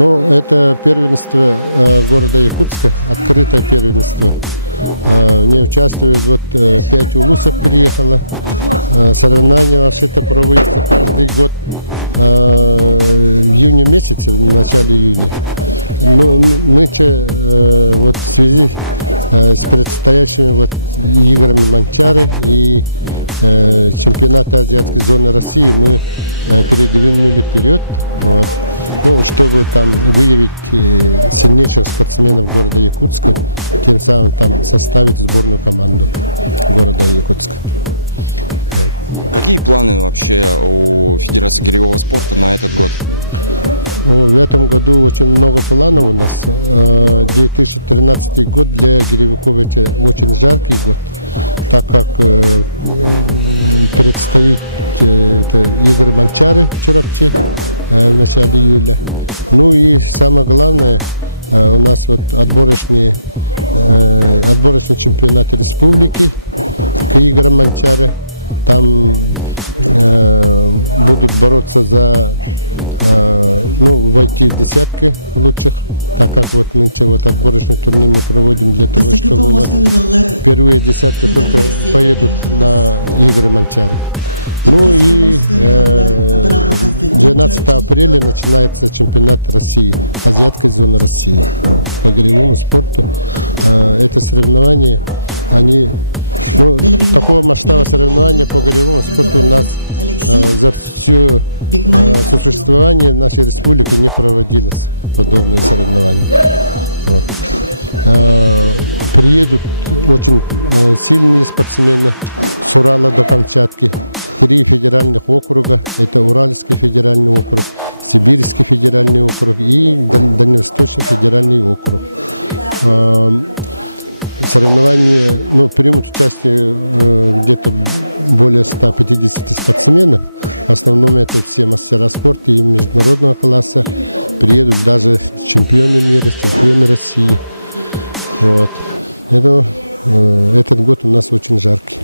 Ну, это первенство города Якутска, открытое первенство. В ней участвуют 5 улусов приехало. Соревнования вообще-то проводятся каждый год в июне месяце, в начале июня. Но нынче в связи с предстоящими играми Манчары и чемпионата азиатской зоны России мы передвинули вперед. Ну, чтобы там выявить сильнейших спортсменов города Якутска, тем самым там составить сборную команду города Якутска. Какие планы вообще у Федерации гиревого спорта на этот год? В этом году очень много планов у нас. 2013 год для гиревиков это очень жаркий год, так как предстоит игры Манчары в Чурапче в начале июля. Ну и самое главное, у нас отборочный чемпионат республики к играм Манчары. Там будут бороться за войти в десятки лучших, так как нынче отборочный турнир мы проводим для того, чтобы первые десятки только поедут на игры Манчары. Ну и 12 апреля начинается чемпионат России, азиатской зоны России по гиревому спорту. Это соревнования, такого масштаба соревнования по гиревому спорту у нас за все существование нашей республики не проводилось подобные соревнования. Приедут очень сильные спортсмены с Урала до Камчатки. 3 федеральных округа. Это Уральский федеральный округ, Сибирский федеральный округ и Дальневосточный федеральный округ. Соревнования примут участие где-то более 150 спортсменов. В основном это все мастера спорта и международного класса. Приедут даже чемпионы мира, чемпионы России. Этот год у нас очень жаркий.